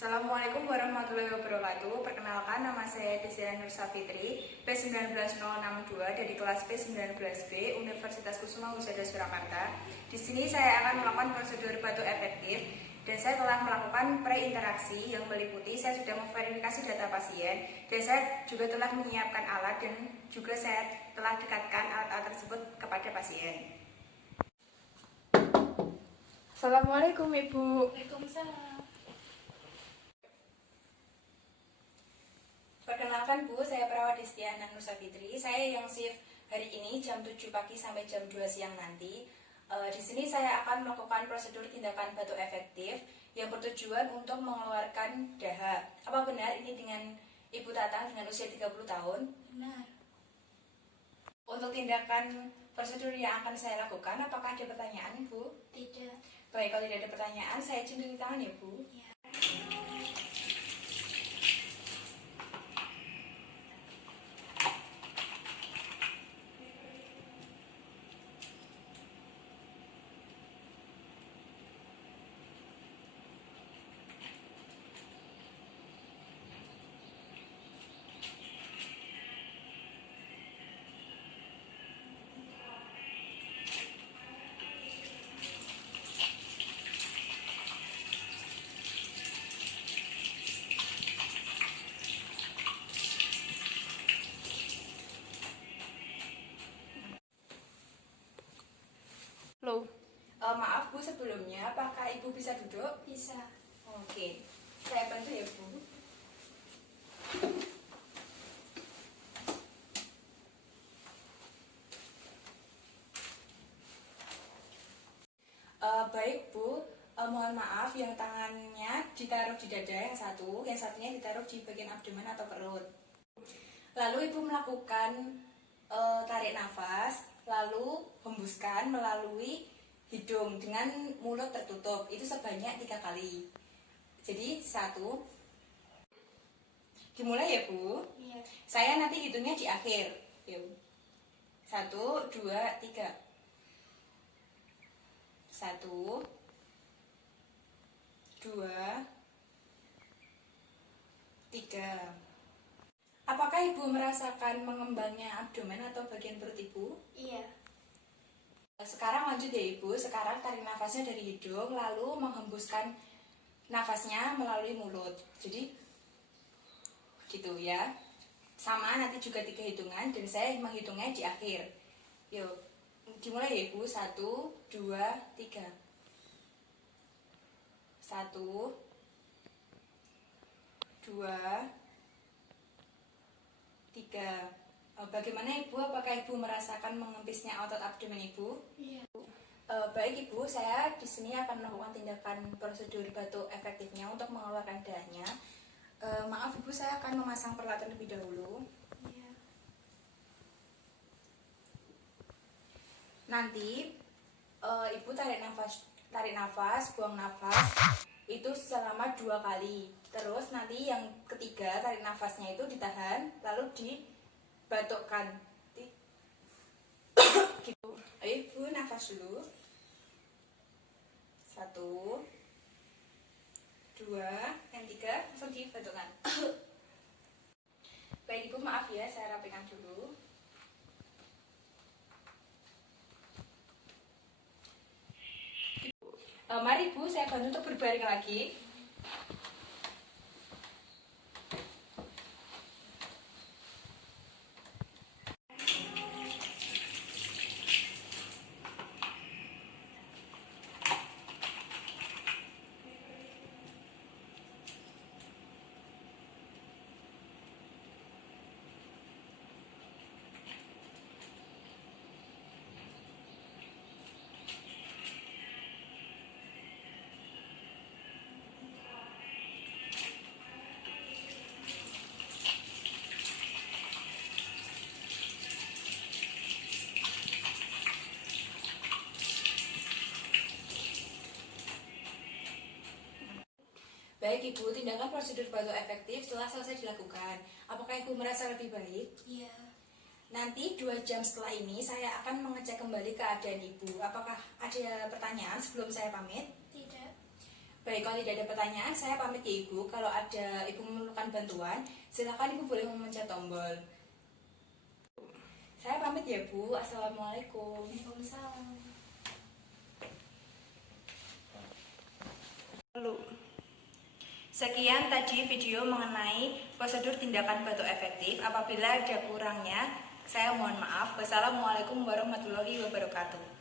Assalamualaikum warahmatullahi wabarakatuh. Perkenalkan, nama saya Desira Nur Safitri, P19062 dari kelas P19B Universitas Kusuma Husada Surakarta. Di sini saya akan melakukan prosedur batuk efektif dan saya telah melakukan pre-interaksi yang meliputi saya sudah memverifikasi data pasien dan saya juga telah menyiapkan alat dan juga saya telah dekatkan alat-alat tersebut kepada pasien. Assalamualaikum Ibu. Waalaikumsalam. Perkenalkan Bu, saya Perawat Destiana Nur Safitri. Saya yang shift hari ini jam 7 pagi sampai jam 2 siang nanti. Di sini saya akan melakukan prosedur tindakan batuk efektif yang bertujuan untuk mengeluarkan dahak. Apa benar ini dengan Ibu Tatang dengan usia 30 tahun? Benar. Untuk tindakan prosedur yang akan saya lakukan, apakah ada pertanyaan Bu? Tidak. Baik, kalau tidak ada pertanyaan, saya cium tangan ya Bu. Ya. Loh, maaf Bu sebelumnya, apakah Ibu bisa duduk? Bisa. Oke, saya bantu ya Bu. Baik Bu, mohon maaf yang tangannya ditaruh di dada yang satunya ditaruh di bagian abdomen atau perut. Lalu Ibu melakukan tarik nafas, lalu hembuskan melalui hidung dengan mulut tertutup. Itu sebanyak 3 kali. Jadi 1. Dimulai ya Bu. Iya. Saya nanti hitungnya di akhir. Yuk. 1, 2, 3. 1, 2, 3. Apakah Ibu merasakan mengembangnya abdomen atau bagian perut Ibu? Iya. Sekarang lanjut ya Ibu. Sekarang tarik nafasnya dari hidung, lalu menghembuskan nafasnya melalui mulut. Jadi gitu ya. Sama nanti juga 3 hitungan dan saya menghitungnya di akhir. Yuk. Dimulai ya Ibu. 1, 2, 3. 1, 2, 3. Bagaimana Ibu? Apakah Ibu merasakan mengempisnya otot abdomen Ibu? Iya. Baik Ibu, saya di sini akan melakukan tindakan prosedur batuk efektifnya untuk mengeluarkan dahaknya. Maaf Ibu, saya akan memasang peralatan terlebih dahulu. Iya. Nanti Ibu tarik nafas, buang nafas itu selama 2 kali. Terus nanti yang ketiga tarik nafasnya itu ditahan, lalu dibatukkan. Gitu. Ayo Ibu nafas dulu. 1, 2, yang 3 langsung dibatukkan. Baik Ibu, maaf ya, saya rapikan dulu. Mari Bu, saya bantu untuk berbaring lagi. Baik Ibu, tindakan prosedur batuk efektif telah selesai dilakukan. Apakah Ibu merasa lebih baik? Iya. Nanti 2 jam setelah ini saya akan mengecek kembali keadaan Ibu. Apakah ada pertanyaan sebelum saya pamit? Tidak. Baik, kalau tidak ada pertanyaan, saya pamit ya Ibu. Kalau ada Ibu memerlukan bantuan, silakan Ibu boleh memencet tombol. Saya pamit ya Bu. Assalamualaikum. Waalaikumsalam. Sekian tadi video mengenai prosedur tindakan batuk efektif. Apabila ada kurangnya, saya mohon maaf. Wassalamualaikum warahmatullahi wabarakatuh.